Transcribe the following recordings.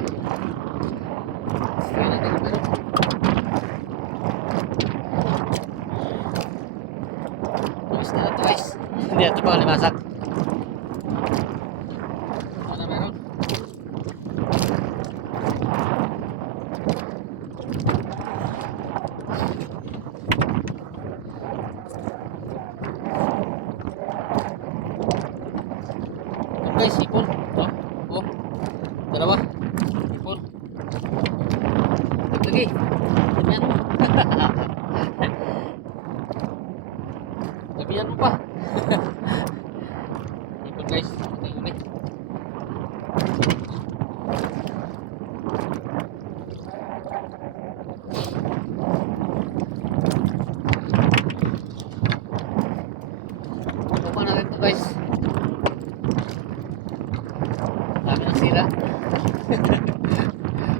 isda. Sige natin ang meron. Yung isda na to guys. Hindi ito pa kalimasak. Ito na meron. Guys, ipon. Oh, dalawa. Ipon. Lagi. Damihan mo. Damihan mo pa. Ipon guys. Okay, okay. Tupa natin ito guys. Dami ng sila.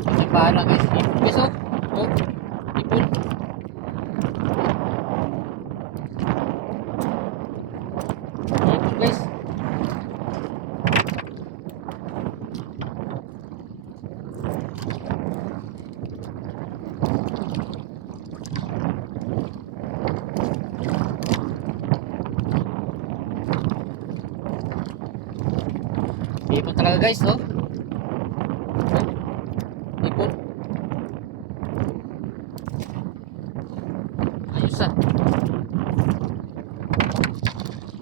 Pagkabahan lang guys. Ipon guys oh. Oh. Ipon. Ipon guys. Ipon talaga guys oh. Ipon. Ayos ah.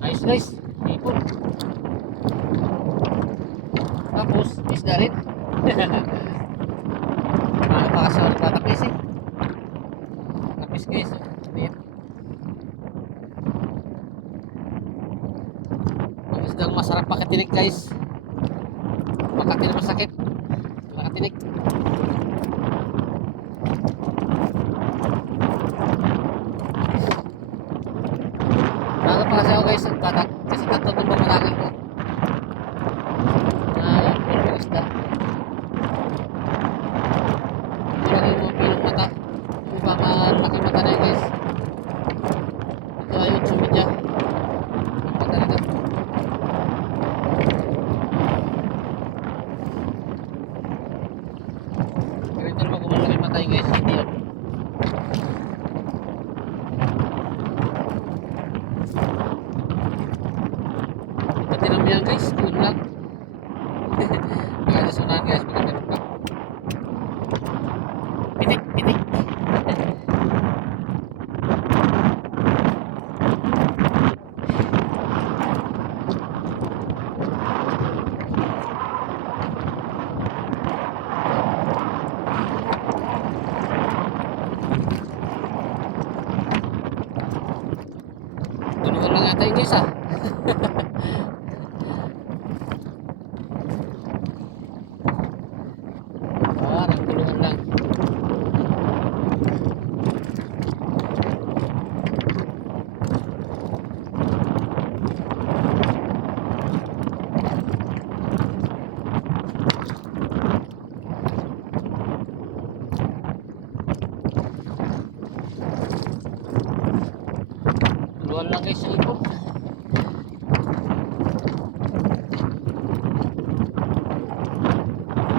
Ayos guys. Ipon. Tapos isda rin. Makakasawal batak guys eh. Napis guys oh. Ayan. Ang isdang masarap makatinig guys. Makatinig masakit. Makatinig. Bago pa kasi ako guys ang batak. Kasi tatlo itong babalangin ko. Puro isda. Puro yung pinong mata. Yung iba malaki mata na yun guys. Ito ay utsumidya. Ito talaga. Ganito naman kung malaki mata yun guys. Hindi yun. Tinam yan guys, yun lang. Kaya susunan guys, magandang pa. Pitik, pitik. Tulungan lang yata yun guys ah. Nagtulungan lang. Tulungan lang guys yung ipon.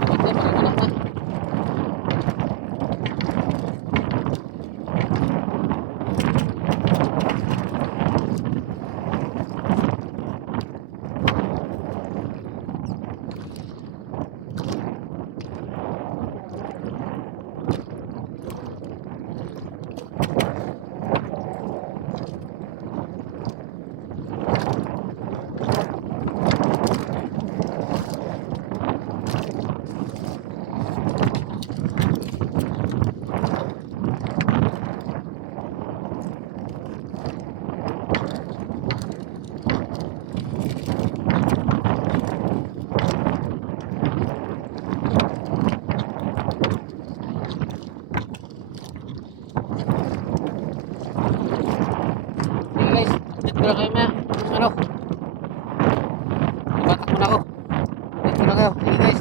Ito, makakulak na. Dito lang kayo maya. Ano? Ibatak muna ako. Dito lang kayo. Sige guys.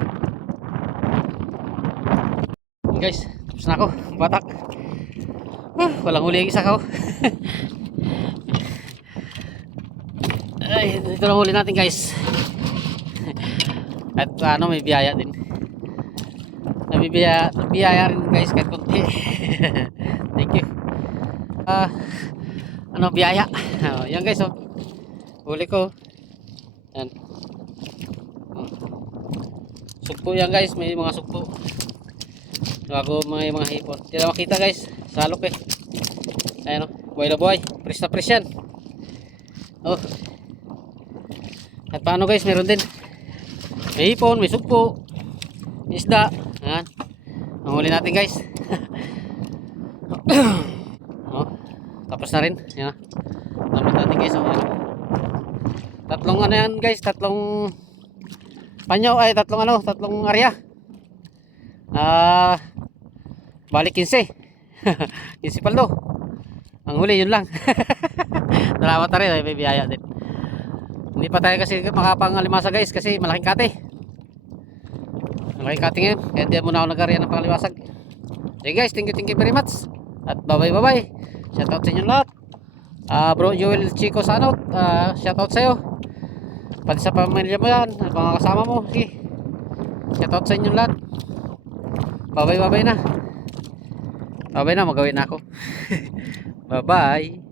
Okay guys. Tapos na ako. Batak. Walang huli ang isa ko. Ay, dito lang huli natin guys. At ano, may biyaya din. nabibiyaya rin guys kahit konti. Thank you. Ano biyaya. Yan guys oh. Huli ko. Yan. Sugpo yan guys, may mga sugpo. Bago may mga hipon. Hindi na makita guys, salok eh. Ayan o, buhay na buhay. Press na press yan. Oh. At paano guys, meron din. May hipon, may sugpo. May isda. Ayan. Ang huli natin guys. Oh. Tapos na rin. Ayan. Tapos natin guys. Oh. Tatlong ano yan guys, tatlong panyaw ay tatlong area. Balik 15. 15 paldo. Ang huli yun lang. Salamat na rin, ay may biyaya din. Hindi pa tayo kasi makapangalimasa guys kasi malaking kate. Malaking kate ngayon. Kaya hindi muna ako nag-area ng pangalimasag. Okay guys, thank you very much. At bye bye. Shout out sa inyo lahat. Bro Joel Chico Sanot, shout out sa iyo. Pati sa pamilya mo yan, mga kasama mo. Sige. Shout out sa inyo lahat. Bye bye na. Bye bye na, magawin na ako. Bye bye.